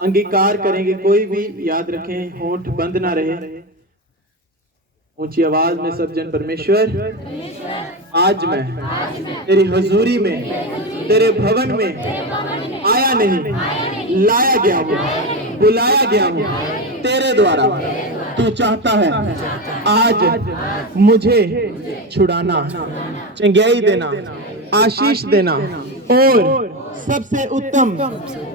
अंगीकार करेंगे। कोई भी याद रखें, होंठ बंद ना रहे। ऊंची आवाज में सब जन, परमेश्वर आज मैं तेरी हजूरी में, तेरे भवन में आया नहीं, लाया गया हूँ, बुलाया गया हूँ तेरे द्वारा। तू चाहता है आज मुझे छुड़ाना, चंगाई देना, आशीष देना और सबसे उत्तम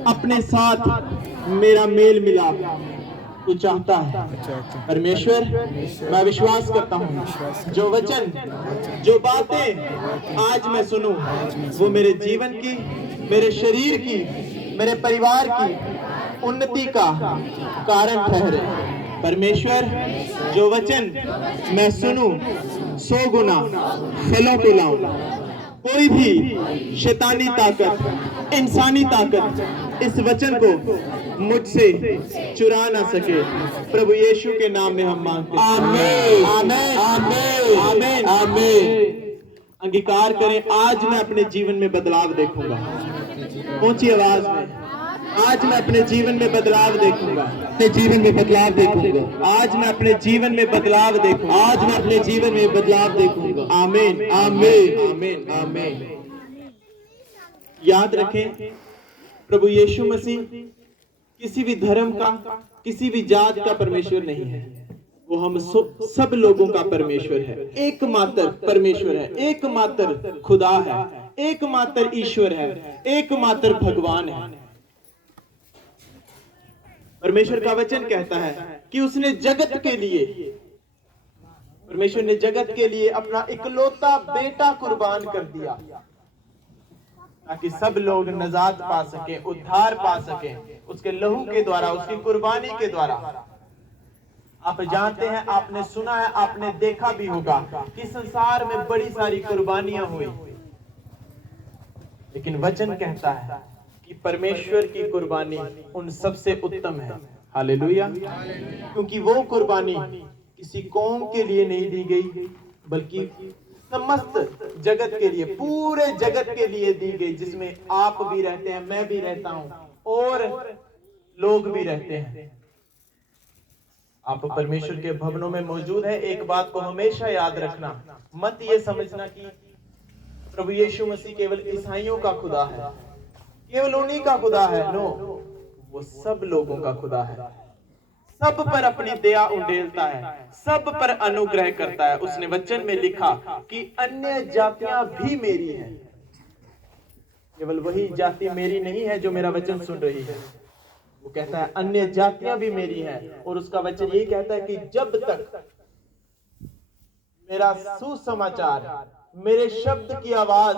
अपने साथ मेरा मेल मिलाप तू चाहता है। परमेश्वर, मैं विश्वास करता हूँ जो वचन, जो बातें आज मैं सुनूं वो मेरे जीवन की, मेरे शरीर की, मेरे परिवार की उन्नति का कारण ठहरे। परमेश्वर, जो वचन मैं सुनूं 100 गुना फलों को लाऊं। कोई भी शैतानी ताकत, इंसानी ताकत इस वचन को मुझसे चुरा ना सके। प्रभु यीशु के नाम में हम मांगते हैं, आमीन, आमीन, आमीन, आमीन, आमीन। अंगीकार करें, आज मैं अपने जीवन में बदलाव देखूंगा। ऊंची आवाज में, आज मैं अपने जीवन में बदलाव देखूंगा, अपने जीवन में बदलाव देखूंगा, आज मैं अपने जीवन में बदलाव देखूंगा, आज मैं अपने जीवन में बदलाव देखूंगा। आमीन, आमीन, आमीन, आमीन। याद रखें, प्रभु यीशु मसीह किसी भी धर्म का, किसी भी जात का परमेश्वर नहीं है। वो हम सब लोगों का परमेश्वर है। एकमात्र परमेश्वर है, एकमात्र खुदा है, एकमात्र ईश्वर है, एकमात्र भगवान है। परमेश्वर का वचन कहता है कि उसने जगत के लिए, परमेश्वर ने जगत के लिए अपना इकलौता बेटा कुर्बान कर दिया ताकि सब लोग नजात पा सके, उद्धार पा सके उसके लहू के द्वारा, उसकी कुर्बानी के द्वारा। आप जानते हैं, आपने सुना है, आपने देखा भी होगा कि संसार में बड़ी सारी कुर्बानियां हुई, लेकिन वचन कहता है कि परमेश्वर की कुर्बानी उन सबसे उत्तम है। हालेलुया। क्योंकि वो कुर्बानी किसी कौम के लिए नहीं दी गई, बल्कि समस्त जगत के लिए, पूरे जगत के लिए दी गई, जिसमें आप भी रहते हैं, मैं भी रहता हूं और लोग भी रहते हैं। आप परमेश्वर के भवनों में मौजूद है। एक बात को हमेशा याद रखना, मत ये समझना कि प्रभु यीशु मसीह केवल ईसाइयों का खुदा है, केवल उन्हीं का खुदा है। नो, वो सब लोगों का खुदा है, सब पर अपनी दया उंडेलता है, सब पर अनुग्रह करता है। उसने वचन में लिखा कि अन्य जातियां भी मेरी हैं। केवल वही जाति मेरी नहीं है जो मेरा वचन सुन रही है, वो कहता है अन्य जातियां भी मेरी हैं। और उसका वचन ये कहता है कि जब तक मेरा सुसमाचार, मेरे शब्द की आवाज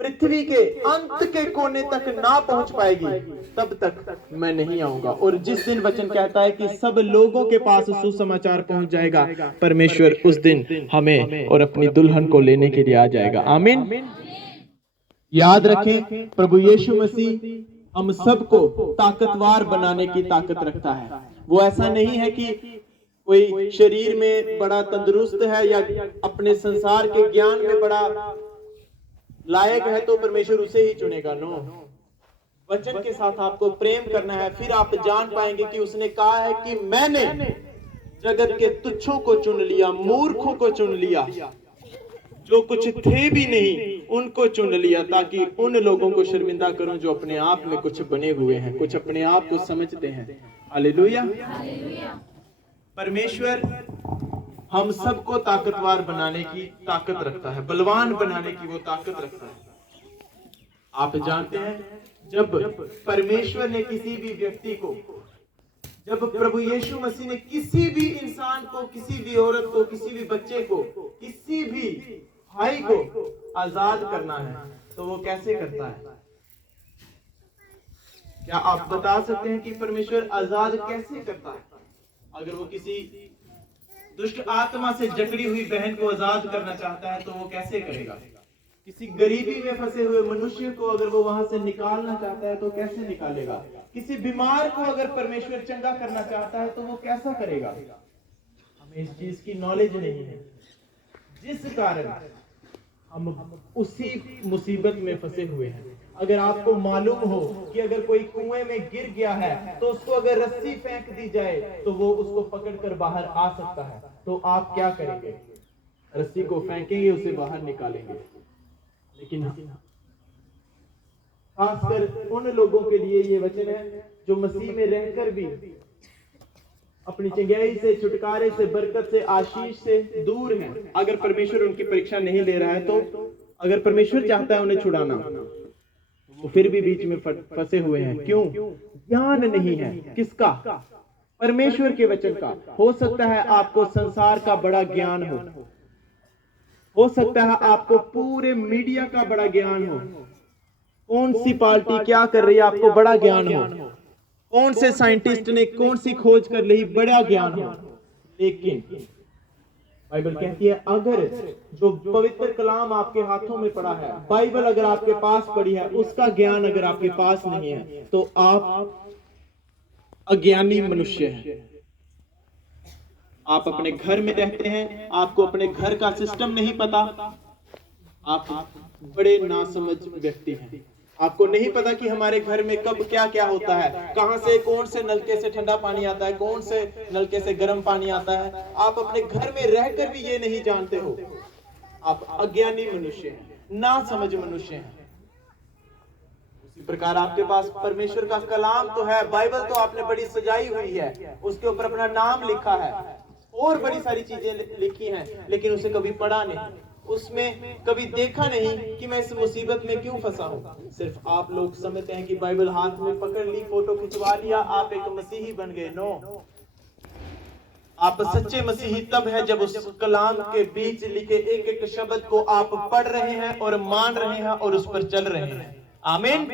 पृथ्वी के अंत के कोने तक ना पहुंच पाएगी, तब तक मैं नहीं आऊंगा। और जिस दिन वचन कहता है कि सब लोगों के पास सुसमाचार पहुंच जाएगा, परमेश्वर उस दिन हमें और अपनी दुल्हन को लेने के लिए आ जाएगा। आमीन। याद रखें, प्रभु यीशु मसीह हम सबको ताकतवर बनाने की ताकत रखता है। वो ऐसा नहीं है कि कोई शरीर में बड़ा तंदुरुस्त है या अपने संसार के ज्ञान में बड़ा लायक है तो परमेश्वर उसे ही चुनेगा। नो, वचन के साथ आपको प्रेम करना है, फिर आप जान पाएंगे कि उसने कहा है कि मैंने जगत के तुच्छों को चुन लिया, मूर्खों को चुन लिया, जो कुछ थे भी नहीं उनको चुन लिया, ताकि उन लोगों को शर्मिंदा करूं जो अपने आप में कुछ बने हुए हैं, कुछ अपने आप को समझते हैं। हालेलुया। परमेश्वर हम सबको ताकतवर बनाने की ताकत रखता है, बलवान बनाने की वो ताकत रखता है। आप जानते हैं, जब परमेश्वर ने किसी भी व्यक्ति को, जब प्रभु यीशु मसीह ने किसी भी इंसान को, किसी भी औरत को, किसी भी बच्चे को, किसी भी भाई को आजाद करना है, तो वो कैसे करता है? क्या आप बता सकते हैं कि परमेश्वर आजाद कैसे करता है? अगर वो किसी दुष्ट आत्मा से जकड़ी हुई बहन को आजाद करना चाहता है तो वो कैसे करेगा? किसी गरीबी में फंसे हुए मनुष्य को अगर वो वहां से निकालना चाहता है तो कैसे निकालेगा? किसी बीमार को अगर परमेश्वर चंगा करना चाहता है तो वो कैसा करेगा? हमें इस चीज की नॉलेज नहीं है, जिस कारण हम उसी मुसीबत में फंसे हुए हैं। अगर आपको मालूम हो कि अगर कोई कुएं में गिर गया है तो उसको अगर रस्सी फेंक दी जाए तो वो उसको पकड़कर बाहर आ सकता है, तो आप क्या करेंगे? रस्सी को फेंकेंगे, उसे बाहर निकालेंगे। लेकिन खासकर उन लोगों के लिए ये वचन है जो मसीह में रहकर भी अपनी चंगाई से, छुटकारे से, बरकत से, आशीष से दूर हैं। अगर परमेश्वर उनकी परीक्षा नहीं ले रहा है, तो अगर परमेश्वर चाहता है उन्हें छुड़ाना, वो फिर भी बीच में फंसे हुए हैं। क्यों? ज्ञान नहीं है। किसका? परमेश्वर के वचन का। हो सकता है आपको संसार का बड़ा ज्ञान हो सकता है आपको पूरे मीडिया का बड़ा ज्ञान हो, कौन सी पार्टी क्या कर रही है आपको बड़ा ज्ञान हो, कौन से साइंटिस्ट ने कौन सी खोज कर ली बड़ा ज्ञान हो, लेकिन बाइबल कहती है अगर जो पवित्र कलाम आपके हाथों में पड़ा है, बाइबल अगर आपके पास पड़ी है, उसका ज्ञान अगर आपके पास नहीं है, तो आप अज्ञानी मनुष्य हैं। आप अपने घर में रहते हैं, आपको अपने घर का सिस्टम नहीं पता, आप बड़े नासमझ व्यक्ति हैं। आपको नहीं पता कि हमारे घर में कब क्या क्या होता है, कहां से कौन से नलके से ठंडा पानी आता है, कौन से नलके से गर्म पानी आता है। आप अपने घर में रहकर भी ये नहीं जानते हो। आप अज्ञानी मनुष्य हैं, नासमझ मनुष्य हैं। उसी प्रकार आपके पास परमेश्वर का कलाम तो है, बाइबल तो आपने बड़ी सजाई हुई है, उसके ऊपर अपना नाम लिखा है और बड़ी सारी चीजें लिखी हैं, लेकिन उसे कभी पढ़ा नहीं, उसमें कभी देखा नहीं कि मैं इस मुसीबत में क्यों फंसा हूं। सिर्फ आप लोग समझते हैं कि बाइबल हाथ में पकड़ ली, फोटो खिंचवा लिया, आप एक मसीही बन गए। नो, आप सच्चे मसीही तब है जब उस कलाम के बीच लिखे एक एक शब्द को आप पढ़ रहे हैं और मान रहे हैं और उस पर चल रहे हैं। आमीन।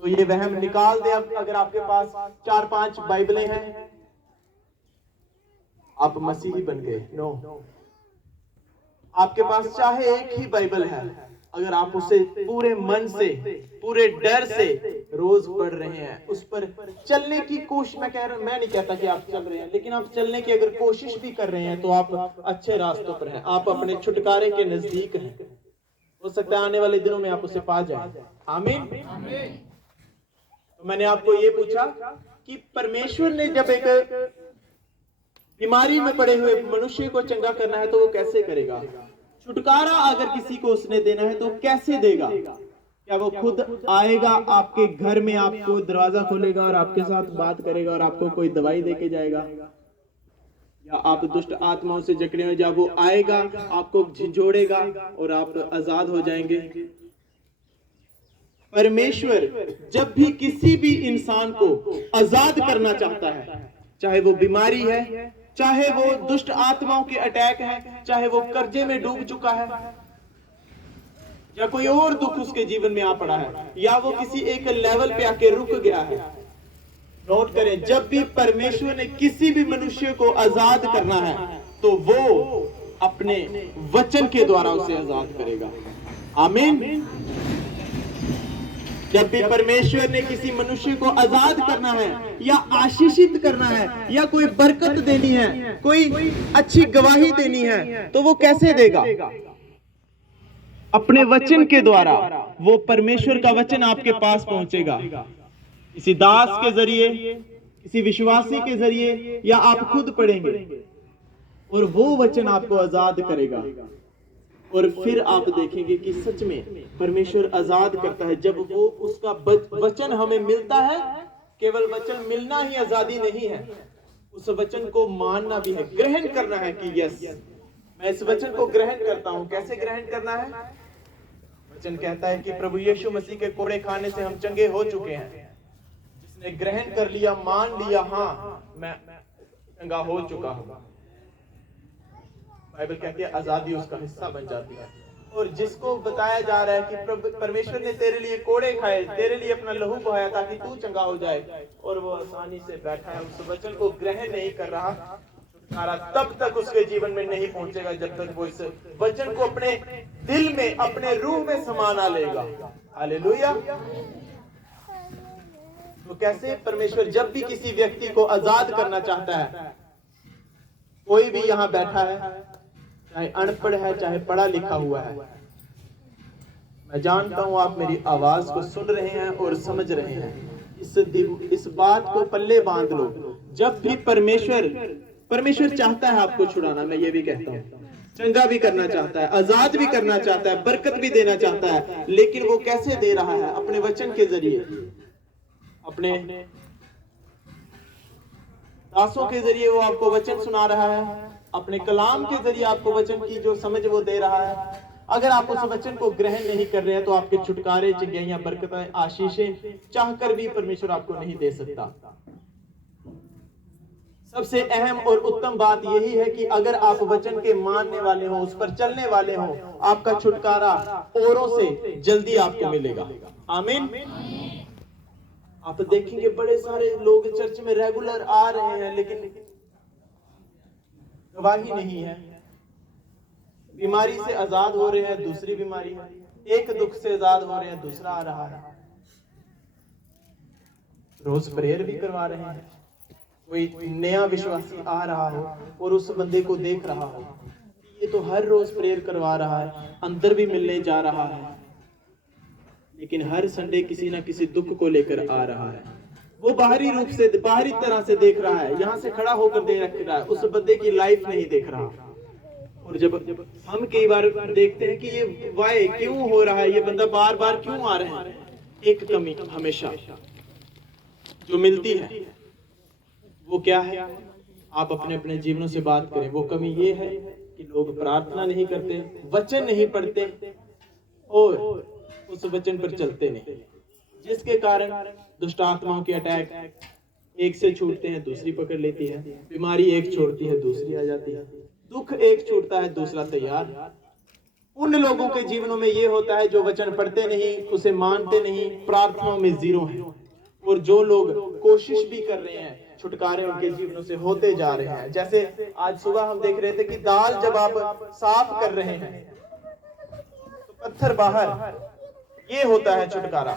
तो ये वहम निकाल दे। अब अगर आपके पास 4-5 बाइबलें हैं, आप मसीही बन गए। नो, आपके पास चाहे एक ही बाइबल है, अगर आप उसे पूरे मन से, पूरे डर से रोज पढ़ रहे हैं, उस पर चलने की कोशिश, मैं नहीं कहता कि आप चल रहे हैं, लेकिन आप चलने की अगर कोशिश भी कर रहे हैं तो आप अच्छे रास्तों पर हैं, आप अपने छुटकारे के नजदीक हैं। हो सकता है आने वाले दिनों में आप उसे पा जाएं। आमीन। तो मैंने आपको ये पूछा कि परमेश्वर ने जब एक बीमारी में पड़े हुए मनुष्य को चंगा करना है तो वो कैसे करेगा? छुटकारा अगर किसी को उसने देना है तो कैसे देगा? क्या वो खुद आएगा आपके घर में, आपको दरवाजा खोलेगा और आपके साथ बात करेगा और आपको कोई दवाई देके जाएगा? या आप दुष्ट आत्माओं से जकड़े हुए, जब वो आएगा आपको झिझोड़ेगा और आप आजाद हो जाएंगे? परमेश्वर जब भी किसी भी इंसान को आजाद करना चाहता है, चाहे वो बीमारी है, चाहे वो दुष्ट आत्माओं के अटैक है, चाहे वो कर्जे में डूब चुका है, या कोई और दुख उसके जीवन में आ पड़ा है, या वो किसी एक लेवल पे आके रुक गया है, नोट करें, जब भी परमेश्वर ने किसी भी मनुष्य को आजाद करना है तो वो अपने वचन के द्वारा उसे आजाद करेगा। आमीन। जब भी परमेश्वर ने किसी मनुष्य को आजाद करना है या आशीषित करना है या कोई बरकत देनी है, कोई अच्छी गवाही देनी है, तो वो कैसे देगा? अपने वचन के द्वारा। वो परमेश्वर का वचन आपके पास पहुंचेगा, किसी दास के जरिए, किसी विश्वासी के जरिए, या आप खुद पढ़ेंगे और वो वचन आपको आजाद करेगा। और फिर आप देखेंगे कि सच में परमेश्वर आजाद करता है जब वो उसका वचन हमें मिलता है। केवल वचन मिलना ही आजादी नहीं है, उस वचन को मानना भी है, ग्रहण करना है कि यस, मैं इस वचन को ग्रहण करता हूं। कैसे ग्रहण करना है? वचन कहता है कि प्रभु यीशु मसीह के कोड़े खाने से हम चंगे हो चुके हैं। जिसने ग्रहण कर लिया, मान लिया, हाँ मैं चंगा हो चुका हूं, बाइबल कहती है आजादी उसका हिस्सा बन जाती है। और जिसको बताया जा रहा है कि परमेश्वर ने तेरे लिए कोड़े खाए, तेरे लिए अपना लहू बहाया ताकि तू चंगा हो जाए, और वो आसानी से बैठा है, उस वचन को ग्रहण नहीं कर रहा, छुटकारा तब तक उसके जीवन में नहीं पहुंचेगा जब तक वो इस वचन को अपने दिल में, अपने रूह में समा ना लेगा। हालेलुया। तो कैसे परमेश्वर जब भी किसी व्यक्ति को आजाद करना चाहता है, कोई भी यहां बैठा है, चाहे अनपढ़ है चाहे पढ़ा लिखा हुआ है, मैं जानता हूं आप मेरी आवाज को सुन रहे हैं और समझ रहे हैं। इस बात को पल्ले बांध लो। जब भी परमेश्वर चाहता है आपको छुड़ाना, मैं ये भी कहता हूं, चंगा भी करना चाहता है, आजाद भी करना चाहता है, बरकत भी देना चाहता है, लेकिन वो कैसे दे रहा है? अपने वचन के जरिए, अपने दासों के जरिए वो आपको वचन सुना रहा है, अपने कलाम के जरिए आपको वचन की जो समझ वो दे रहा है। अगर आप उस वचन को ग्रहण नहीं कर रहे हैं तो आपके छुटकारे, चंगाइयां, बरकतें, आशीषें चाहकर भी परमेश्वर आपको नहीं दे सकता। सबसे अहम और उत्तम बात यही है कि अगर आप वचन के मानने वाले हो, उस पर चलने वाले हो, आपका छुटकारा औरों से जल्दी आपको मिलेगा। आमीन। आप देखेंगे बड़े सारे लोग चर्च में रेगुलर आ रहे हैं, लेकिन गवाही नहीं है। बीमारी से आजाद हो रहे हैं, दूसरी बीमारी है। एक दुख से आजाद हो रहे हैं, दूसरा आ रहा है। रोज प्रेयर भी करवा रहे हैं। कोई नया विश्वासी आ रहा हो और उस बंदे को देख रहा हो, ये तो हर रोज प्रेयर करवा रहा है, अंदर भी मिलने जा रहा है, लेकिन हर संडे किसी ना किसी दुख को लेकर आ रहा है। वो बाहरी रूप से, बाहरी तरह से देख रहा है, यहाँ से खड़ा होकर देख रहा है, उस बंदे की लाइफ नहीं देख रहा। और जब हम कई बार देखते हैं कि ये वाई क्यों हो रहा है, ये बंदा बार बार क्यों आ रहे हैं, एक कमी हमेशा जो मिलती है वो क्या है? आप अपने अपने जीवनों से बात करें। वो कमी ये है कि लोग प्रार्थना नहीं करते, वचन नहीं पढ़ते और उस वचन पर चलते नहीं, जिसके कारण दुष्ट आत्माओं के अटैक एक से छूटते हैं, दूसरी पकड़ लेती है। बीमारी एक छोड़ती है, दूसरी आ जाती है। दुख एक छूटता है, दूसरा तैयार। उन लोगों के जीवनों में ये होता है जो वचन पढ़ते नहीं, उसे मानते नहीं, प्रार्थनाओं में जीरो है। और जो लोग कोशिश भी कर रहे हैं, छुटकारे उनके जीवनों से होते जा रहे हैं। जैसे आज सुबह हम देख रहे थे कि दाल जब आप साफ कर रहे हैं तो पत्थर बाहर, ये होता है छुटकारा।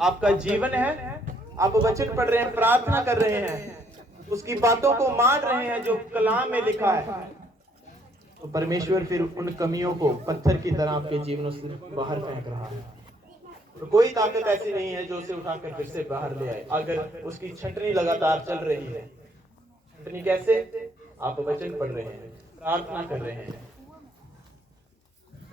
आपका जीवन है, आप वचन पढ़ रहे हैं, प्रार्थना कर रहे हैं, उसकी बातों को मान रहे हैं जो कलाम में लिखा है, तो परमेश्वर फिर उन कमियों को पत्थर की तरह आपके जीवनों से बाहर फेंक रहा है। और कोई ताकत ऐसी नहीं है जो उसे उठाकर फिर से बाहर ले आए, अगर उसकी छंटनी लगातार चल रही है। छंटनी कैसे? आप वचन पढ़ रहे हैं, प्रार्थना कर रहे हैं,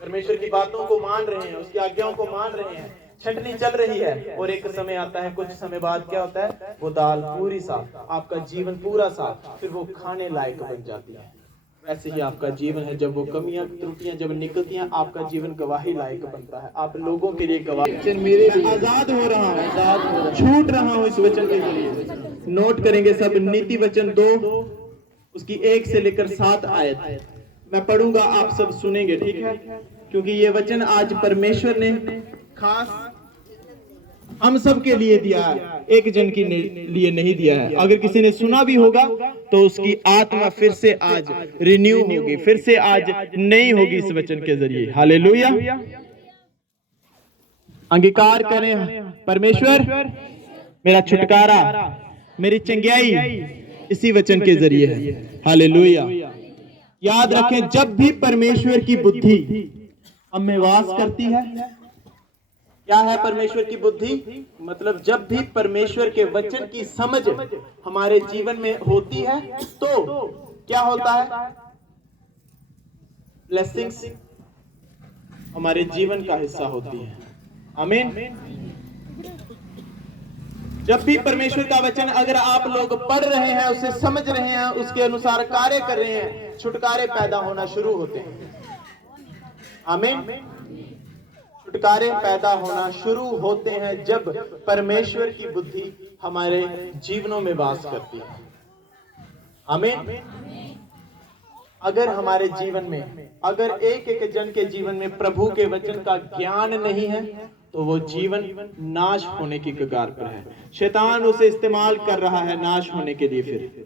परमेश्वर की बातों को मान रहे हैं, उसकी आज्ञाओं को मान रहे हैं, छंटनी चल रही है। और एक समय आता है, कुछ समय बाद क्या होता है, वो दाल पूरी साफ, आपका जीवन पूरा साफ, फिर वो खाने लायक बन जाती है। वैसे ही आपका जीवन है, जब वो कमियां त्रुटियां जब निकलती हैं, आपका जीवन गवाही लायक बनता है। आप लोगों के लिए गवाही। मेरे आजाद हो रहा हूँ, छूट रहा हूँ इस वचन के जरिए। नोट करेंगे सब, नीति वचन 2 उसकी 1 से लेकर 7 आयत मैं पढ़ूंगा, आप सब सुनेंगे, ठीक है? क्योंकि ये वचन आज परमेश्वर ने खास हम सब के लिए दिया है, एक जन के लिए नहीं दिया है। अगर किसी ने सुना भी होगा तो उसकी आत्मा फिर से आज रिन्यू होगी, फिर से आज नई होगी इस वचन के जरिए। हालेलुया। अंगीकार करें, परमेश्वर मेरा छुटकारा, मेरी चंगाई इसी वचन के जरिए है। हालेलुया। याद रखें, जब भी परमेश्वर की बुद्धि हम में वास करती है, क्या है परमेश्वर की बुद्धि? मतलब जब भी परमेश्वर के वचन की समझ हमारे जीवन में होती है तो क्या होता है? ब्लेसिंग्स हमारे जीवन का हिस्सा होती है। आमीन। जब भी परमेश्वर का वचन अगर आप लोग पढ़ रहे हैं, उसे समझ रहे हैं, उसके अनुसार कार्य कर रहे हैं, छुटकारे पैदा होना शुरू होते हैं। आमीन। छुटकारे पैदा होना शुरू होते हैं जब परमेश्वर की बुद्धि हमारे जीवनों में वास करती है। आमीन। अगर हमारे जीवन में, अगर एक एक जन के जीवन में प्रभु के वचन का ज्ञान नहीं है तो वो जीवन नाश होने की कगार पर है। शैतान उसे इस्तेमाल कर रहा है नाश होने के लिए। फिर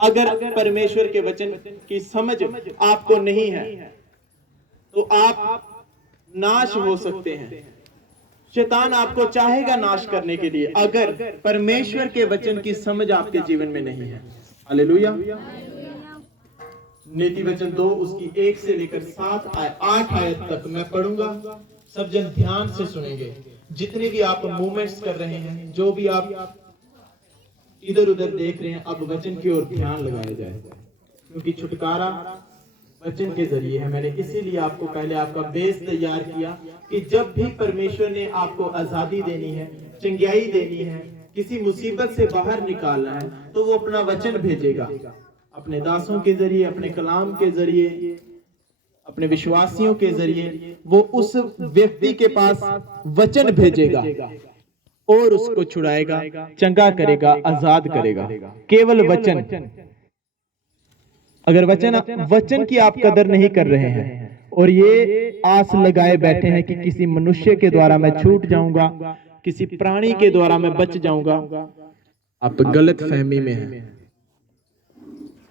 अगर परमेश्वर के वचन की समझ आपको नहीं है तो आप नाश हो सकते हैं। शैतान आपको चाहेगा नाश करने के लिए अगर परमेश्वर के वचन की समझ आपके जीवन में नहीं है। हालेलुया। नीति वचन 2 उसकी 1 से लेकर 8 आयत तक मैं पढ़ूंगा, सब जन ध्यान से सुनेंगे। जितने भी आप मूवमेंट्स कर रहे हैं, जो भी आप इधर उधर देख रहे हैं, अब वचन की ओर ध्यान लगाया जाए, क्योंकि छुटकारा वचन के जरिए है। मैंने इसीलिए आपको पहले आपका बेस तैयार किया कि जब भी परमेश्वर ने आपको आजादी देनी है, चंगाई देनी है, किसी मुसीबत से बाहर निकालना है, तो वो अपना वचन भेजेगा, अपने दासों के जरिए, अपने कलाम के जरिए, अपने विश्वासियों के जरिए वो उस व्यक्ति के पास वचन भेजेगा और उसको छुड़ाएगा, चंगा करेगा, आजाद करेगा। केवल वचन। अगर वचन की आप कदर नहीं कर रहे हैं और ये आस लगाए बैठे हैं कि किसी मनुष्य के द्वारा मैं छूट जाऊंगा, किसी प्राणी के द्वारा मैं बच जाऊंगा, आप गलत फहमी में हैं।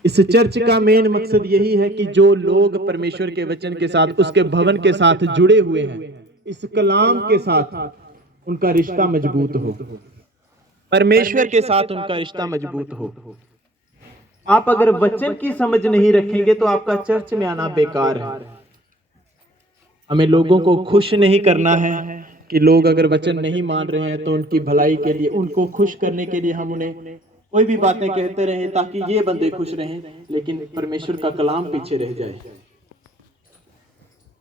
इस चर्च का मेन मकसद यही है कि जो लोग परमेश्वर के वचन के साथ, उसके भवन के साथ जुड़े हुए हैं, इस कलाम के साथ उनका रिश्ता मजबूत हो, परमेश्वर के साथ उनका रिश्ता मजबूत हो। आप अगर वचन की समझ नहीं रखेंगे तो आपका चर्च में आना बेकार है। हमें लोगों को खुश नहीं करना है कि लोग अगर वचन नहीं मान रहे हैं तो उनकी भलाई के लिए, उनको खुश करने के लिए हम उन्हें कोई भी बातें कहते रहें ताकि ये बंदे खुश रहें, लेकिन परमेश्वर का कलाम पीछे रह जाए।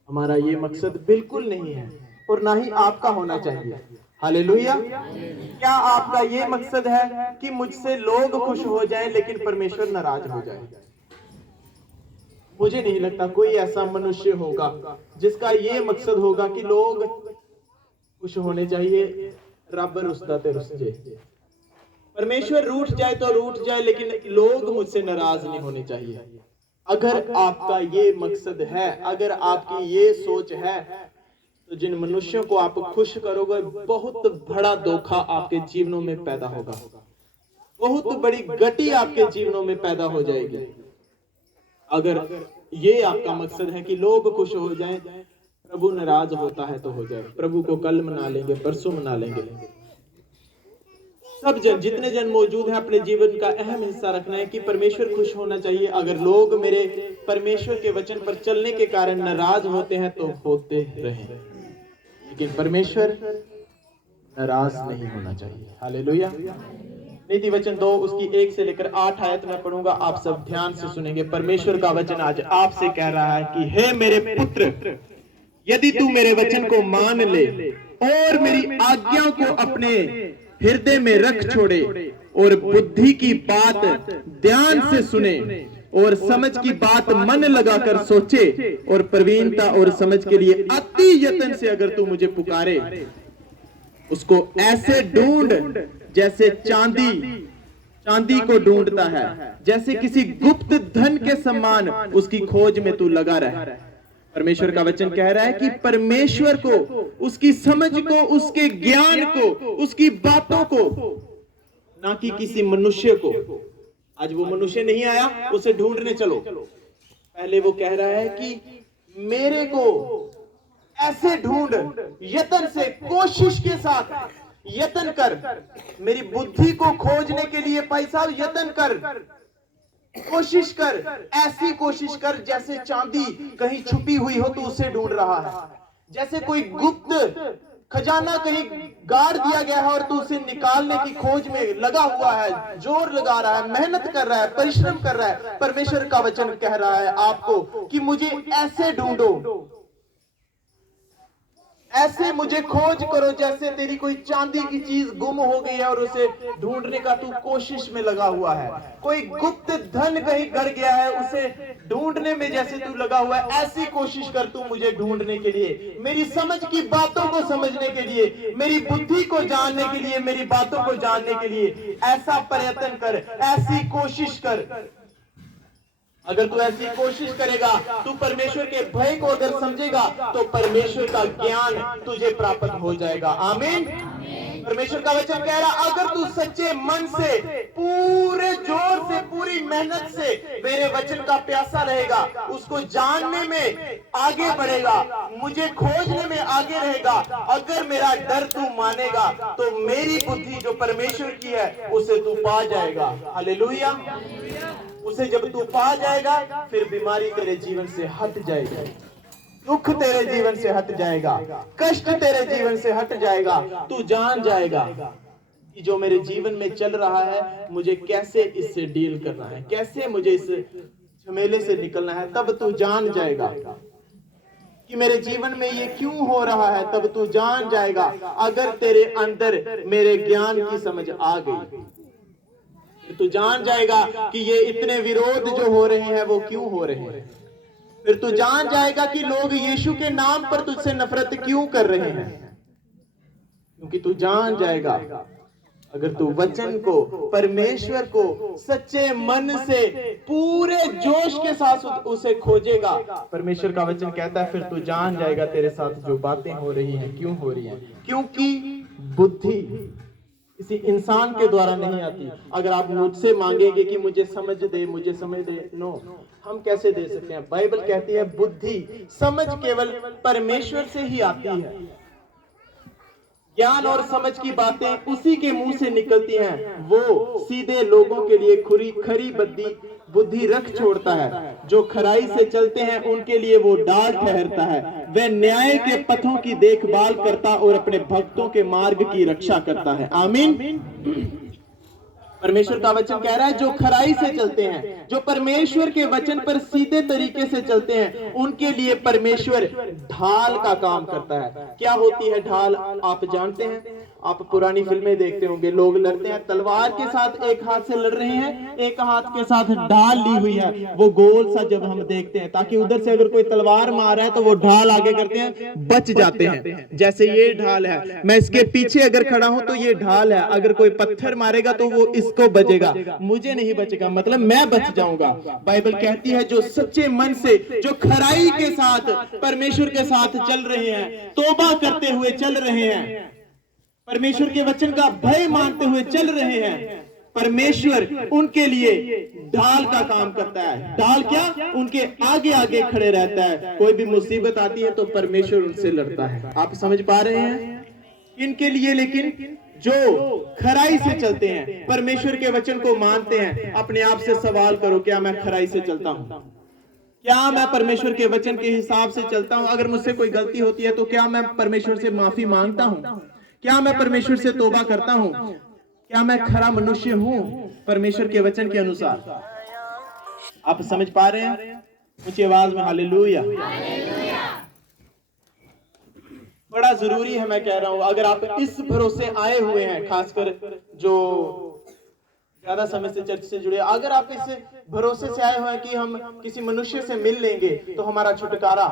हमारा ये मकसद बिल्कुल नहीं है और ना ही आपका होना चाहिए। हालेलुया। क्या आपका ये मकसद है कि मुझसे लोग खुश हो जाएं लेकिन परमेश्वर नाराज हो जाए? मुझे नहीं लगता कोई ऐसा मनुष्य होगा जिसका ये मकसद होगा कि लोग खुश होने चाहिए, रब रुसदा ते रुस जाए। परमेश्वर रूठ जाए तो रूठ जाए, लेकिन लोग मुझसे नाराज नहीं होने चाहिए। अगर आपका ये मकसद है, अगर आपकी ये सोच है, तो जिन मनुष्यों को आप खुश करोगे, बहुत बड़ा धोखा आपके जीवनों में पैदा होगा, बहुत बड़ी गति आपके जीवनों में पैदा हो जाएगी। अगर ये आपका मकसद है कि लोग खुश हो जाएं, प्रभु नाराज होता है तो हो जाए, प्रभु को कल मना लेंगे, परसों मना लेंगे। सब जन, जितने जन मौजूद हैं, अपने जीवन का अहम हिस्सा रखना है कि परमेश्वर खुश होना चाहिए। अगर लोग मेरे परमेश्वर के वचन पर चलने के कारण नाराज होते हैं तो होते रहें, लेकिन परमेश्वर नाराज नहीं होना चाहिए। हालेलुया। नीति वचन 2 उसकी 1 से लेकर 8 आयत में पढ़ूंगा, आप सब ध्यान से सुनेंगे। परमेश्वर का वचन आज आपसे कह रहा है कि हे मेरे पुत्र, यदि तू मेरे वचन को मान ले और मेरी आज्ञाओं को अपने हृदय में रख छोड़े और बुद्धि की बात ध्यान से सुने और समझ की बात मन लगाकर सोचे और प्रवीणता और समझ के लिए अति यत्न से अगर तू मुझे पुकारे, उसको ऐसे ढूंढ जैसे चांदी को ढूंढता है, जैसे किसी गुप्त धन के समान उसकी खोज में तू लगा रहे। परमेश्वर का वचन कह रहा है कि परमेश्वर को, उसकी समझ को, उसके ज्ञान को, उसकी बातों को, ना कि किसी मनुष्य को। आज वो मनुष्य नहीं आया, उसे ढूंढने चलो। पहले वो कह रहा है कि मेरे को ऐसे ढूंढ, यत्न से, कोशिश के साथ यत्न कर, मेरी बुद्धि को खोजने के लिए पैसा यत्न कर, कोशिश कर, ऐसी कोशिश कर जैसे चांदी कहीं छुपी हुई हो तो उसे ढूंढ रहा है, जैसे कोई गुप्त खजाना कहीं गाड़ दिया गया है और तू उसे निकालने की खोज में लगा हुआ है, जोर लगा रहा है, मेहनत कर रहा है, परिश्रम कर रहा है। परमेश्वर का वचन कह रहा है आपको कि मुझे ऐसे ढूंढो, ऐसे मुझे खोज करो जैसे तेरी कोई चांदी की चीज गुम हो गई है और उसे ढूंढने का तू कोशिश में लगा हुआ है। कोई गुप्त धन कहीं गड़ गया है, उसे ढूंढने में जैसे तू लगा हुआ है, ऐसी कोशिश कर तू मुझे ढूंढने के लिए, मेरी समझ की बातों को समझने के लिए, मेरी बुद्धि को जानने के लिए, मेरी बातों को जानने के लिए ऐसा प्रयत्न कर, ऐसी कोशिश कर। अगर तू ऐसी कोशिश करेगा, तू परमेश्वर के भय को अगर समझेगा तो परमेश्वर का ज्ञान तुझे प्राप्त हो जाएगा। आमीन। परमेश्वर का वचन कह रहा, अगर तू सच्चे मन से, पूरे जोर से, पूरी मेहनत से मेरे वचन का प्यासा रहेगा, उसको जानने में आगे बढ़ेगा, मुझे खोजने में आगे रहेगा, अगर मेरा डर तू मानेगा तो मेरी बुद्धि जो परमेश्वर की है उसे तू पा जाएगा। हालेलुया। उसे जब तू पा जाएगा फिर बीमारी तेरे जीवन से हट जाएगी। दुख तेरे जीवन से हट जाएगा, कष्ट तेरे जीवन से हट जाएगा। तू जान जाएगा कि जो मेरे जीवन में चल रहा है मुझे कैसे इससे डील करना है, कैसे मुझे इस झमेले से निकलना है। तब तू जान जाएगा कि मेरे जीवन में ये क्यों हो रहा है। तब तू जान जाएगा अगर तेरे अंदर मेरे ज्ञान की समझ आ गई। तू जान जाएगा कि ये इतने विरोध जो हो रहे हैं वो क्यों हो रहे हैं। फिर तू जान जाएगा कि लोग यीशु के नाम पर तुझसे नफरत क्यों कर रहे हैं, क्योंकि तू जान जाएगा अगर तू वचन को, परमेश्वर को सच्चे मन से पूरे जोश के साथ उसे खोजेगा। परमेश्वर का वचन कहता है फिर तू जान जाएगा तेरे साथ जो बातें हो रही हैं क्यों हो रही हैं। क्योंकि बुद्धि किसी इंसान के द्वारा नहीं आती। अगर आप मुझसे मांगेंगे कि मुझे समझ दे, मुझे समझ दे, नो, हम कैसे दे सकते हैं। बाइबल कहती है बुद्धि, समझ केवल परमेश्वर से ही आती है। ज्ञान और समझ की बातें उसी के मुंह से निकलती हैं। वो सीधे लोगों के लिए खरी बुद्धि रख छोड़ता है। जो खराई से चलते हैं उनके लिए वो डाल ठहरता है। वह न्याय के पथों की देखभाल करता और अपने भक्तों के मार्ग की रक्षा करता है। आमीन। परमेश्वर का वचन कह रहा है जो खराई से चलते हैं, जो परमेश्वर के वचन पर सीधे तरीके से चलते हैं, उनके लिए परमेश्वर ढाल का काम करता है। क्या होती है ढाल, आप जानते हैं। आप पुरानी फिल्में देखते होंगे, लोग लड़ते हैं तलवार के साथ, एक हाथ से लड़ रहे हैं, एक हाथ के साथ ढाल ली हुई है। वो गोल सा जब हम देखते हैं ताकि उधर से अगर कोई तलवार मार रहा है तो वो ढाल आगे करते हैं, बच जाते हैं। जैसे ये ढाल है, मैं इसके पीछे अगर खड़ा हूं तो ये ढाल है, अगर कोई पत्थर मारेगा तो वो इसको बचेगा, मुझे नहीं बचेगा, मतलब मैं बच जाऊंगा। बाइबल कहती है जो सच्चे मन से, जो खराई के साथ परमेश्वर के साथ चल रहे हैं, तौबा करते हुए चल रहे हैं, परमेश्वर के वचन का भय मानते हुए चल रहे हैं, परमेश्वर उनके लिए ढाल का काम करता है। ढाल क्या, उनके आगे आगे खड़े रहता है। कोई भी मुसीबत आती है तो परमेश्वर उनसे लड़ता है। आप समझ पा रहे हैं। इनके लिए, लेकिन जो खराई से चलते हैं, परमेश्वर के वचन को मानते हैं, अपने आप से सवाल करो, क्या मैं खराई से चलता हूं? क्या मैं परमेश्वर के वचन के हिसाब से चलता हूं? अगर मुझसे कोई गलती होती है तो क्या मैं परमेश्वर से माफी मांगता हूं? क्या मैं परमेश्वर से तौबा करता हूं? क्या मैं खरा मनुष्य हूं परमेश्वर के वचन के अनुसार? आप समझ पा रहे हैं? ऊंची आवाज में हालेलुया। बड़ा जरूरी है, मैं कह रहा हूं, अगर आप इस भरोसे आए हुए हैं, खासकर जो ज्यादा समय से चर्च से जुड़े, अगर आप इस भरोसे से आए हुए हैं कि हम किसी मनुष्य से मिल लेंगे तो हमारा छुटकारा,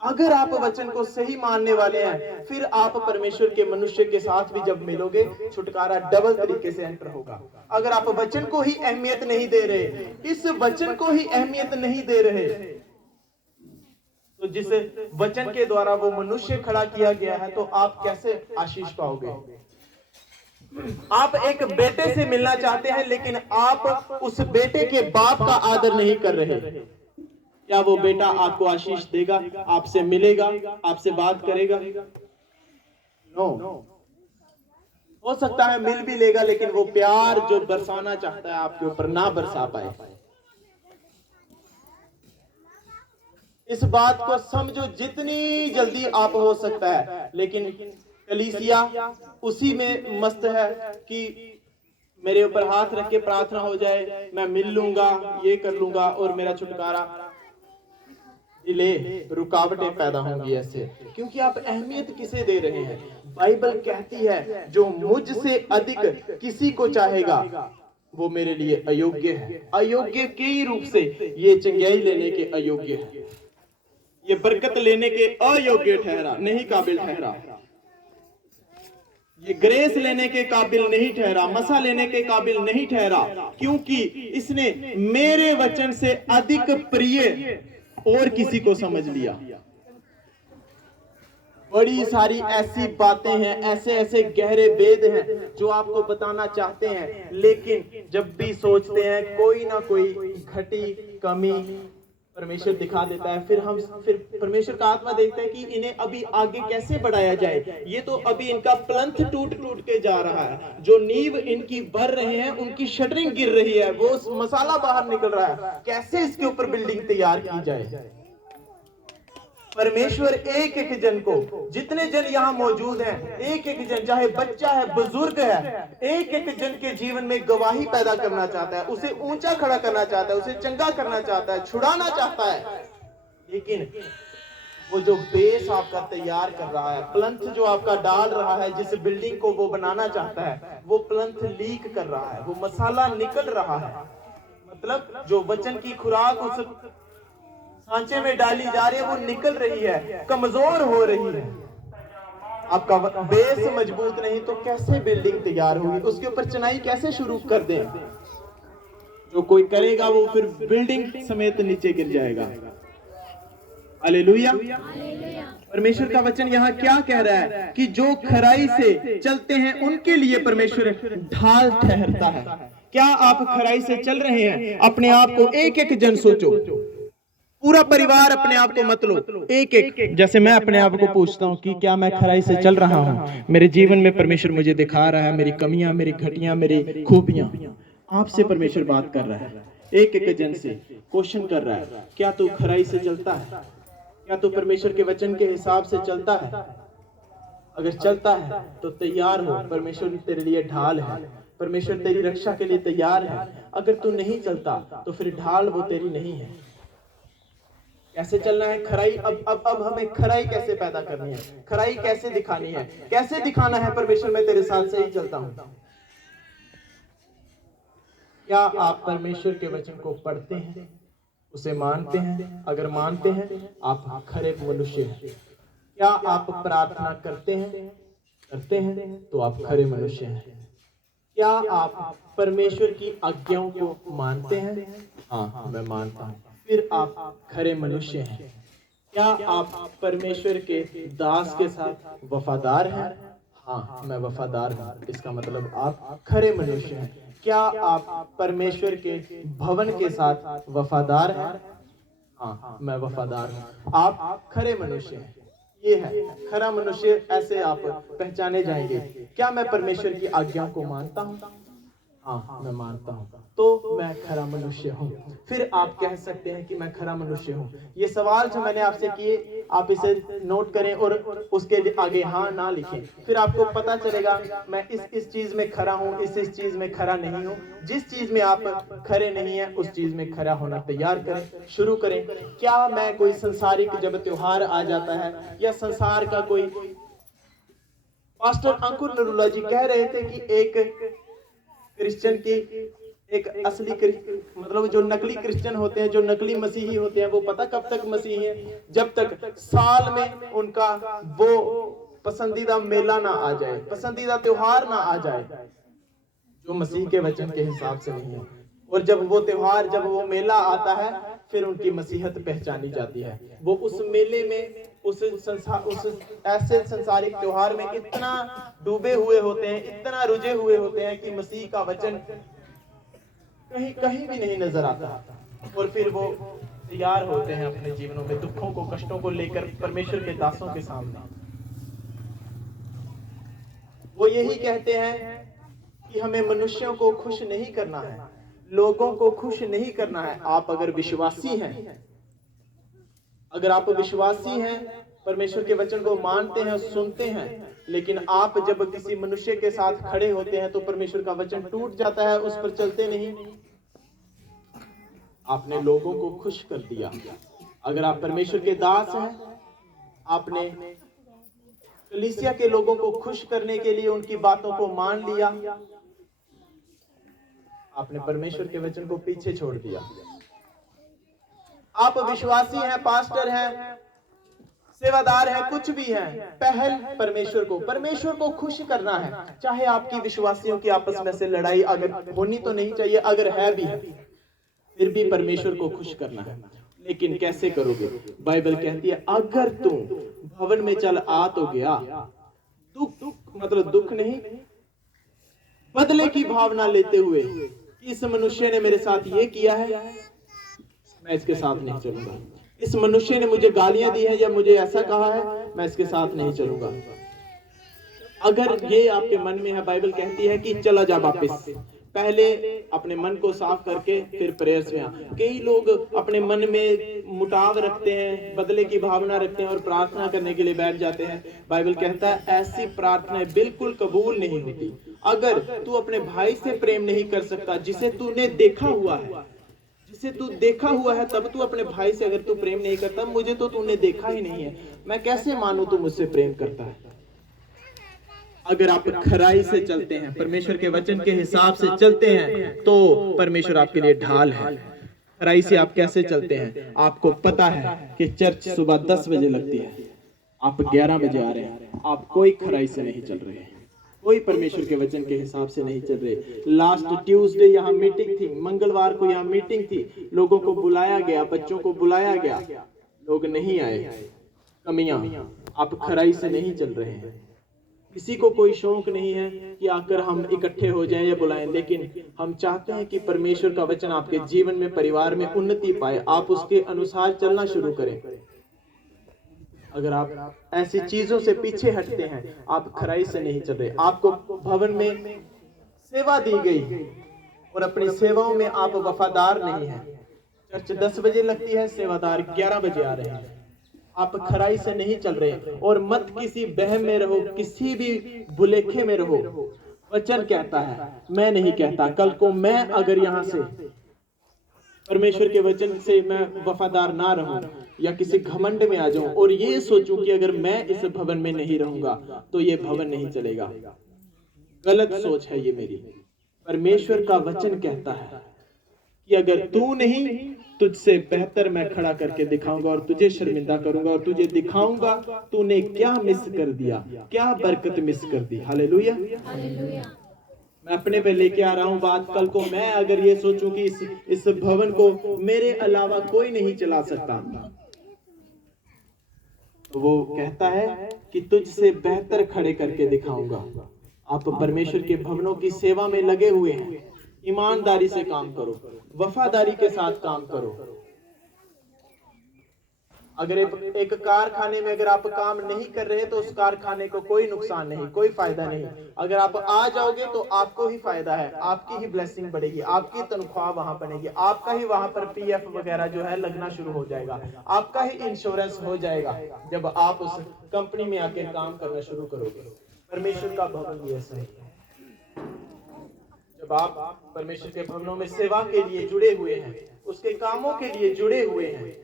अगर आप वचन को सही मानने वाले हैं, फिर आप परमेश्वर के मनुष्य के साथ भी जब मिलोगे, छुटकारा डबल तरीके से एंटर होगा। अगर आप वचन को ही अहमियत नहीं दे रहे, इस वचन को ही अहमियत नहीं दे रहे, तो जिस वचन के द्वारा वो मनुष्य खड़ा किया गया है, तो आप कैसे आशीष पाओगे? आप एक बेटे से मिलना चाहते हैं, लेकिन आप उस बेटे के बाप का आदर नहीं कर रहे। क्या वो बेटा आपको आशीष देगा, आपसे मिलेगा, आपसे बात करेगा? नो। हो सकता है मिल भी लेगा, लेकिन वो प्यार जो बरसाना चाहता है आपके ऊपर ना बरसा पाए। इस बात को समझो जितनी जल्दी आप हो सकता है। लेकिन कलीसिया उसी में मस्त है कि मेरे ऊपर हाथ रख के प्रार्थना हो जाए, मैं मिल लूंगा, ये कर लूंगा और मेरा छुटकारा। डिले, रुकावटें पैदा होंगी ऐसे, क्योंकि आप अहमियत किसे दे रहे हैं? बाइबल कहती है जो मुझसे अधिक किसी को चाहेगा वो मेरे लिए अयोग्य है। अयोग्य के ही रूप से ये चंगाई लेने के अयोग्य है, ये बरकत लेने के अयोग्य ठहरा, नहीं काबिल ठहरा, ये ग्रेस लेने के काबिल नहीं ठहरा, मसा लेने के काबिल नहीं ठहरा, क्योंकि इसने मेरे वचन से अधिक प्रिय और किसी को समझ लिया। बड़ी सारी ऐसी बातें हैं, ऐसे ऐसे गहरे भेद हैं जो आपको बताना चाहते हैं, लेकिन जब भी सोचते हैं कोई ना कोई घटी कमी परमेश्वर दिखा देता है। फिर परमेश्वर का आत्मा देखता है कि इन्हें अभी आगे कैसे बढ़ाया जाए। ये तो अभी इनका प्लंथ टूट टूट के जा रहा है, जो नींव इनकी भर रहे हैं उनकी शटरिंग गिर रही है, वो मसाला बाहर निकल रहा है, कैसे इसके ऊपर बिल्डिंग तैयार की जाए। परमेश्वर एक एक जन को, जितने जन यहाँ मौजूद हैं, एक एक जन, चाहे बच्चा है बुजुर्ग है, एक एक जन के जीवन में गवाही पैदा करना चाहता है, उसे ऊंचा खड़ा करना चाहता है, उसे चंगा करना चाहता है, छुड़ाना चाहता है। लेकिन वो जो बेस आपका तैयार कर रहा है, प्लंथ जो आपका डाल रहा है, जिस बिल्डिंग को वो बनाना चाहता है, वो प्लंथ लीक कर रहा है, वो मसाला निकल रहा है। मतलब जो वचन की खुराक उस सांचे में डाली जा रही है वो निकल रही है, कमजोर हो रही है। आपका बेस मजबूत नहीं तो कैसे बिल्डिंग तैयार होगी, उसके ऊपर चनाई कैसे शुरू कर दें। जो कोई करेगा वो फिर बिल्डिंग समेत नीचे गिर जाएगा। हालेलुया। परमेश्वर का वचन यहाँ क्या कह रहा है कि जो खराई से चलते हैं उनके लिए परमेश्वर ढाल ठहरता है। क्या आप खराई से चल रहे हैं? अपने आप को एक एक जन सोचो, पूरा परिवार अपने आप को मत लो, एक एक। जैसे मैं अपने आप को पूछता हूँ कि क्या मैं खराई से चल रहा हूँ? मेरे जीवन में परमेश्वर मुझे दिखा रहा है मेरी कमियां, मेरी घटियां, मेरी खूबियां। आपसे परमेश्वर बात कर रहा है, एक एक जन से क्वेश्चन कर रहा है, क्या तू खराई से चलता है? क्या तू परमेश्वर के वचन के हिसाब से चलता है? अगर चलता है तो तैयार हो, परमेश्वर तेरे लिए ढाल है, परमेश्वर तेरी रक्षा के लिए तैयार है। अगर तू नहीं चलता तो फिर ढाल वो तेरी नहीं है। कैसे चलना है? खराई। अब हमें खराई कैसे पैदा करनी है, खराई कैसे दिखानी है, कैसे दिखाना है परमेश्वर मैं तेरे साथ से ही चलता हूं। क्या आप परमेश्वर के वचन को पढ़ते हैं, उसे मानते हैं? अगर मानते हैं आप खरे मनुष्य हैं। क्या आप प्रार्थना करते हैं तो आप खरे मनुष्य हैं। क्या आप परमेश्वर की आज्ञाओं को मानते हैं? हाँ, मैं मानता हूं, फिर आप खरे मनुष्य हैं। क्या आप परमेश्वर के दास के साथ वफादार हैं? हाँ, मैं वफादार हूँ, इसका मतलब आप खरे मनुष्य हैं। क्या आप परमेश्वर के भवन के साथ वफादार हैं? हाँ, मैं वफादार हूँ, आप खरे मनुष्य हैं। ये है खरा मनुष्य, ऐसे आप पहचाने जाएंगे। क्या मैं परमेश्वर की आज्ञाओं को मानता हूँ? हाँ, मैं मानता हूँ, तो मैं खरा मनुष्य हूँ। फिर आप कह सकते हैं कि मैं खरा मनुष्य हूँ। ये सवाल जो मैंने आपसे किए, आप इसे नोट करें और उसके आगे हाँ ना लिखें। फिर आपको पता चलेगा मैं इस चीज में खरा हूँ, इस चीज में खरा नहीं हूँ। जिस चीज में आप खरे नहीं है उस चीज में खरा होना तैयार करें, शुरू करें। क्या मैं कोई संसारिक, जब त्योहार आ जाता है या संसार का कोई, पास्टर अंकुर नरूला जी कह रहे थे कि एक क्रिश्चियन की, एक असली मतलब जो नकली क्रिश्चियन होते हैं, जो नकली मसीही होते हैं, वो पता कब तक मसीही हैं? जब तक साल में उनका वो पसंदीदा मेला ना आ जाए, पसंदीदा त्योहार ना आ जाए, जो मसीह के वचन के हिसाब से नहीं है। और जब वो त्योहार, जब वो मेला आता है, फिर उनकी मसीहत पहचानी जाती है। वो उस मेले में, उस ऐसे संसारिक त्योहार में इतना डूबे हुए होते हैं, इतना रुझे हुए होते हैं कि मसीह का वचन कहीं कहीं भी नहीं नजर आता। और फिर वो तैयार होते हैं अपने जीवनों में दुखों को, कष्टों को लेकर परमेश्वर के दासों के सामने। वो यही कहते हैं कि हमें मनुष्यों को खुश नहीं करना है, लोगों को खुश नहीं करना है। आप अगर विश्वासी हैं, अगर आप विश्वासी हैं, परमेश्वर के वचन को मानते हैं, सुनते हैं, लेकिन आप जब किसी मनुष्य के साथ खड़े होते हैं तो परमेश्वर का वचन टूट जाता है, उस पर चलते नहीं, आपने लोगों को खुश कर दिया। अगर आप परमेश्वर के दास हैं, आपने कलीसिया के लोगों को खुश करने के लिए उनकी बातों को मान लिया, आपने परमेश्वर के वचन को पीछे छोड़ दिया। आप विश्वासी हैं, पास्टर हैं, सेवादार हैं, कुछ भी हैं, पहल परमेश्वर को खुश करना है। चाहे आपकी विश्वासियों की आपस में से लड़ाई अगर होनी तो नहीं चाहिए, अगर है भी, फिर भी परमेश्वर को खुश करना है। लेकिन कैसे करोगे? बाइबल कहती है अगर तुम भवन में चल आ तो गया, मतलब दुख नहीं, बदले की भावना लेते हुए कि इस मनुष्य ने मेरे साथ ये किया है, मैं इसके साथ नहीं चलूंगा। इस मनुष्य ने मुझे गालियां दी है या मुझे ऐसा कहा है, मैं इसके साथ नहीं चलूंगा। अगर ये आपके मन में है, बाइबल कहती है कि चला जा वापस, पहले अपने मन को साफ करके फिर प्रेयर्स में आ। कई लोग अपने मन में मुटाव रखते हैं, बदले की भावना रखते हैं और प्रार्थना करने के लिए बैठ जाते हैं। बाइबल कहता है ऐसी प्रार्थनाएं बिल्कुल कबूल नहीं होती। अगर तू अपने भाई से प्रेम नहीं कर सकता जिसे तूने देखा हुआ है, जिसे तू देखा हुआ है, तब तू अपने भाई से अगर तू प्रेम नहीं करता, मुझे तो तूने देखा ही नहीं है, मैं कैसे मानूं तू मुझसे प्रेम करता है। अगर आप खराई से चलते हैं, परमेश्वर के वचन के हिसाब से चलते हैं, तो परमेश्वर आपके लिए ढाल है। खराई से आप कैसे चलते हैं? आपको पता है कि चर्च सुबह 10 बजे लगती है, आप 11 बजे आ रहे हैं, आप कोई खराई से नहीं चल रहे हैं, कोई परमेश्वर के वचन के हिसाब से नहीं चल रहे। लास्ट ट्यूसडे यहाँ मीटिंग थी, मंगलवार को यहाँ मीटिंग थी, लोगों को बुलाया गया, बच्चों को बुलाया गया, लोग नहीं आए। कमियां, आप खराई से नहीं चल रहे हैं। किसी को कोई शौक नहीं है कि आकर हम इकट्ठे हो जाएं या बुलाएं, लेकिन हम चाहते हैं कि परमेश्वर का वचन आपके जीवन में, परिवार में उन्नति पाए, आप उसके अनुसार चलना शुरू करें। अगर आप ऐसी चीजों से पीछे हटते हैं, आप खराई से नहीं चल रहे। आपको भवन में सेवा दी गई और अपनी सेवाओं में आप वफादार नहीं हैं। चर्च 10 बजे लगती है, सेवादार 11 बजे आ रहे हैं, आप खराई से नहीं चल रहे। और मत किसी बहम में रहो, किसी भी भुलेखे में रहो। वचन कहता है, मैं नहीं कहता। कल को मैं अगर यहाँ से परमेश्वर के वचन से मैं वफादार ना रहूं या किसी घमंड में आ जाऊं और ये सोचूं कि अगर मैं इस भवन में नहीं रहूंगा तो ये भवन नहीं चलेगा, गलत सोच है ये मेरी। परमेश्वर का वचन कहता है कि अगर तू नहीं, तुझसे बेहतर मैं खड़ा करके दिखाऊंगा और तुझे शर्मिंदा करूंगा और तुझे दिखाऊंगा तूने क्या मिस कर दिया, क्या बरकत मिस कर दी। हालेलुया। मैं अपने पे लेके आ रहा हूं बात। कल को मैं अगर ये सोचूं कि इस भवन को मेरे अलावा कोई नहीं चला सकता, तो वो कहता है कि तुझसे बेहतर खड़े करके दिखाऊंगा। आप परमेश्वर के भवनों की सेवा में लगे हुए हैं, ईमानदारी से काम करो, वफादारी के साथ काम करो। अगर एक कारखाने में अगर आप काम नहीं कर रहे तो उस कारखाने को कोई नुकसान नहीं, कोई फायदा नहीं। अगर आप आ जाओगे तो आपको ही फायदा है, आपकी ही ब्लेसिंग बढ़ेगी, आपकी तनख्वाह वहां बनेगी, आपका ही वहां पर पीएफ वगैरह जो है लगना शुरू हो जाएगा, आपका ही इंश्योरेंस हो जाएगा जब आप उस कंपनी में आके काम करना शुरू करोगे। परमेश्वर का भवन भी ऐसा ही है। जब आप परमेश्वर के भवनों में सेवा के लिए जुड़े हुए हैं, उसके कामों के लिए जुड़े हुए हैं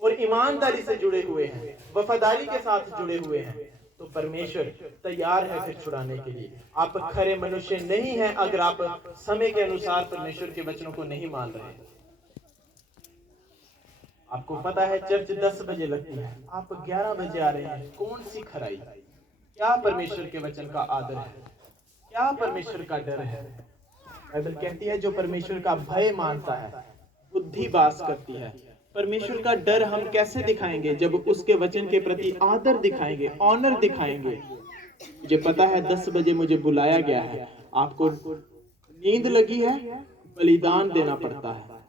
और ईमानदारी से जुड़े हुए हैं, वफादारी के साथ जुड़े हुए हैं, तो परमेश्वर तैयार है फिर छुड़ाने के लिए। आप खरे मनुष्य नहीं हैं अगर आप समय के अनुसार परमेश्वर के वचनों को नहीं मान रहे। आपको पता है चर्च 10 बजे लगती है, आप 11 बजे आ रहे हैं, कौन सी खराई? क्या परमेश्वर के वचन का आदर है? क्या परमेश्वर का डर है? बाइबल कहती है जो परमेश्वर का भय मानता है बुद्धि वास करती है। परमेश्वर का डर हम कैसे दिखाएंगे? जब उसके वचन के प्रति आदर दिखाएंगे, ऑनर दिखाएंगे। मुझे पता है 10 बजे मुझे बुलाया गया है, आपको नींद लगी है, बलिदान देना पड़ता है,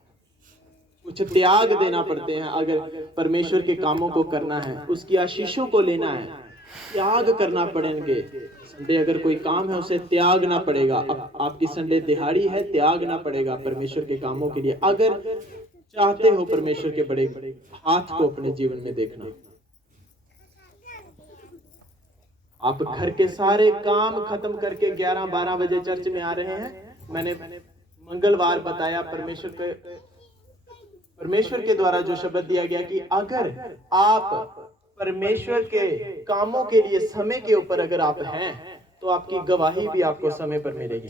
कुछ त्याग देना पड़ते हैं। अगर परमेश्वर के कामों को करना है, उसकी आशीषों को लेना है, त्याग करना पड़ेंगे। संडे अगर कोई काम है उसे त्यागना पड़ेगा। अब आपकी संडे दिहाड़ी है, त्यागना पड़ेगा परमेश्वर के कामों के लिए। अगर चाहते हो परमेश्वर के बड़े हाथ को अपने जीवन में देखना, आप घर के सारे काम खत्म करके 11-12 बजे चर्च में आ रहे हैं। मैंने मंगलवार बताया परमेश्वर के द्वारा जो शब्द दिया गया कि अगर आप परमेश्वर के कामों के लिए समय के ऊपर अगर आप हैं तो आपकी गवाही भी आपको समय पर मिलेगी।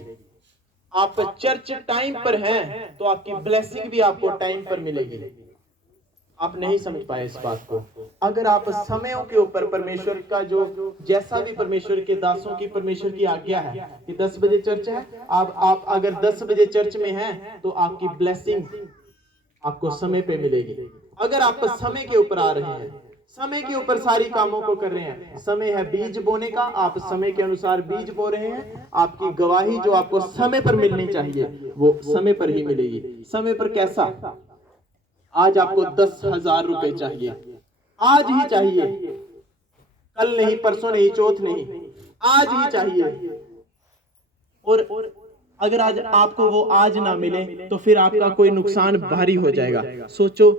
आप चर्च टाइम पर हैं तो आपकी ब्लेसिंग भी आपको टाइम पर मिलेगी। आप नहीं समझ पाए इस बात को। अगर आप समयों के ऊपर परमेश्वर का जो जैसा भी परमेश्वर के दासों की परमेश्वर की आज्ञा है कि 10 बजे चर्च है, आप अगर 10 बजे चर्च में हैं तो आपकी ब्लेसिंग आपको समय पे मिलेगी। अगर आप समय के ऊपर आ रहे हैं, समय के ऊपर सारी कामों को कर रहे हैं, समय है बीज बोने का, आप समय के अनुसार बीज बो रहे हैं, आपकी गवाही जो आपको समय पर मिलनी चाहिए वो समय पर ही मिलेगी। समय पर कैसा? आज आपको 10,000 रुपए चाहिए, आज ही चाहिए, कल नहीं, परसों नहीं, चौथ नहीं, आज ही चाहिए। और अगर आज आपको वो आज ना मिले तो फिर आपका कोई नुकसान भारी हो जाएगा। सोचो,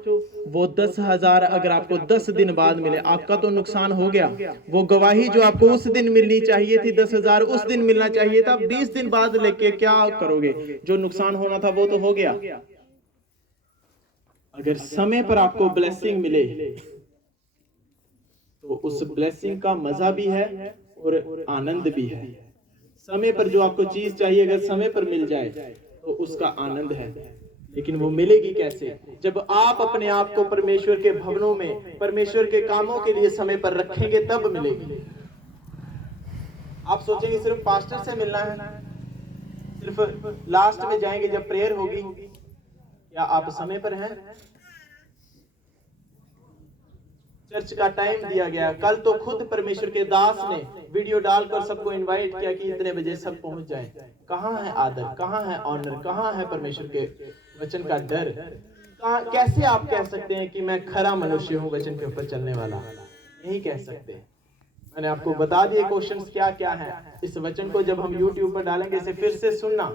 वो 10,000 अगर आपको 10 दिन बाद मिले, आपका तो नुकसान हो गया। वो गवाही जो आपको उस दिन मिलनी चाहिए थी, 10,000 उस दिन मिलना चाहिए था, 20 दिन बाद लेके क्या करोगे? जो नुकसान होना था वो तो हो गया। अगर समय पर आपको ब्लेसिंग मिले तो उस ब्लेसिंग का मजा भी है और आनंद भी है। समय पर जो आपको चीज चाहिए अगर समय पर मिल जाए तो उसका आनंद है, लेकिन वो मिलेगी कैसे? जब आप अपने आप को परमेश्वर के भवनों में, परमेश्वर के कामों के लिए समय पर रखेंगे, तब मिलेगी। आप सोचेंगे सिर्फ पास्टर से मिलना है, सिर्फ लास्ट में जाएंगे जब प्रेयर होगी। क्या आप समय पर हैं? चर्च का टाइम दिया गया, कल तो खुद परमेश्वर के दास ने वीडियो डालकर सबको इनवाइट किया कि इतने बजे सब पहुंच जाएं। कहां है आदर, कहां है ऑनर, कहां है परमेश्वर के वचन का डर? कैसे आप कह सकते हैं कि मैं खरा मनुष्य हूं, वचन के ऊपर चलने वाला? नहीं कह सकते। मैंने आपको बता दिए क्वेश्चंस क्या क्या है। इस वचन को जब हम YouTube पर डालेंगे, इसे फिर से सुनना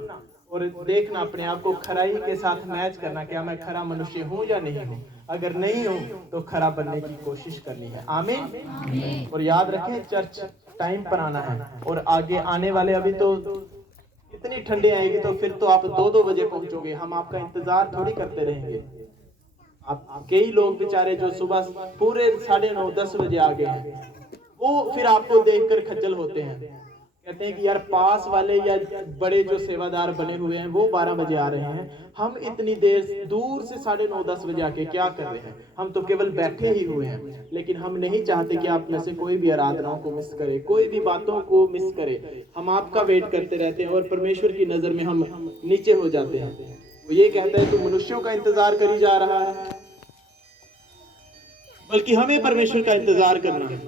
और देखना, अपने आप को खराई के साथ मैच करना, क्या मैं खरा मनुष्य हूं या नहीं हूं। अगर नहीं हूं तो खरा बनने की कोशिश करनी है। आमीन। और याद रखें, चर्च टाइम पर आना है। और आगे आने वाले, अभी तो इतनी ठंडी आएगी तो फिर तो आप 2-2 बजे पहुंचोगे। हम आपका इंतजार थोड़ी करते रहेंगे। आप कई लोग बेचारे जो सुबह पूरे 9:30-10 बजे आ गए हैं, वो फिर आपको देखकर खज्जल होते हैं। कहते हैं कि यार पास वाले या बड़े जो सेवादार बने हुए हैं वो 12 बजे आ रहे हैं, हम इतनी देर दूर से 9:30-10 बजे आके क्या कर रहे हैं? हम तो केवल बैठे ही हुए हैं। लेकिन हम नहीं चाहते कि आप में से कोई भी आराधनाओं को मिस करे, कोई भी बातों को मिस करे। हम आपका वेट करते रहते हैं और परमेश्वर की नजर में हम नीचे हो जाते हैं। वो ये कहता है तू मनुष्यों का इंतजार करी जा रहा है, बल्कि हमें परमेश्वर का इंतजार करना है।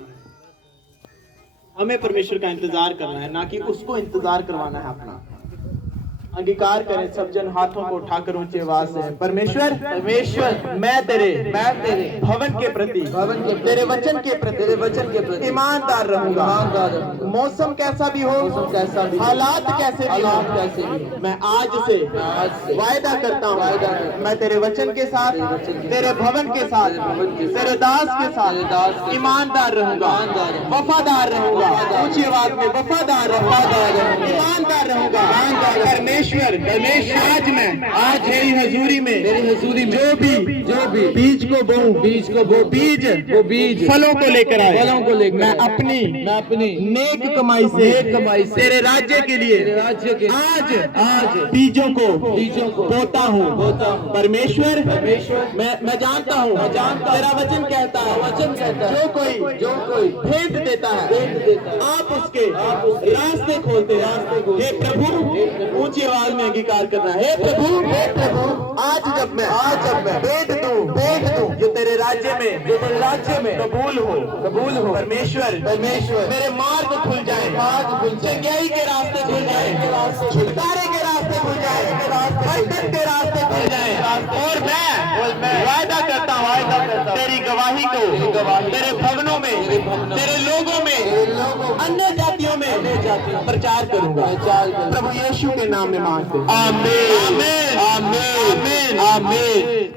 हमें परमेश्वर का इंतजार करना है, ना कि उसको इंतजार करवाना है अपना। अंगीकार करें सब जन, हाथों को उठाकर ऊंची आवाज से, परमेश्वर परमेश्वर मैं तेरे भवन के प्रति, तेरे वचन के प्रति ईमानदार रहूंगा। मौसम कैसा भी हो, हालात कैसे भी हो, मैं आज से वायदा करता हूँ, मैं तेरे वचन के साथ, तेरे भवन के साथ, तेरे दास के साथ ईमानदार रहूंगा, वफादार रहूंगा। ऊंची आवाज में, वफादार रहूंगा, ईमानदार रहूंगा। परमेश्वर आज मैं, आज मेरी हजूरी में जो भी बीज को बोऊं, वो बीज फलों को लेकर आए। मैं अपनी नेक कमाई से तेरे राज्य के लिए आज बीजों को बोता हूँ। परमेश्वर मैं जानता हूँ, तेरा वचन कहता है जो कोई भेंट देता है आप उसके रास्ते खोलते हैं। हे प्रभु, ऊंची आवाज में अंगीकार करना है, हे प्रभु आज जब मैं भेंट दूं जो तेरे राज्य में कबूल हो। परमेश्वर मेरे मार्ग खुल जाए, चंगाई के रास्ते खुल जाए, छुटकारे के रास्ते खुल जाए, बरकत के रास्ते खुल जाए। और मैं वायदा करता हूँ तेरी गवाही को तेरे भवनों में, तेरे लोगों में, अन्य जातियों में प्रचार करूंगा। प्रभु यीशु के नाम में मांगते हैं। आमीन, आमीन, आमीन, आमीन।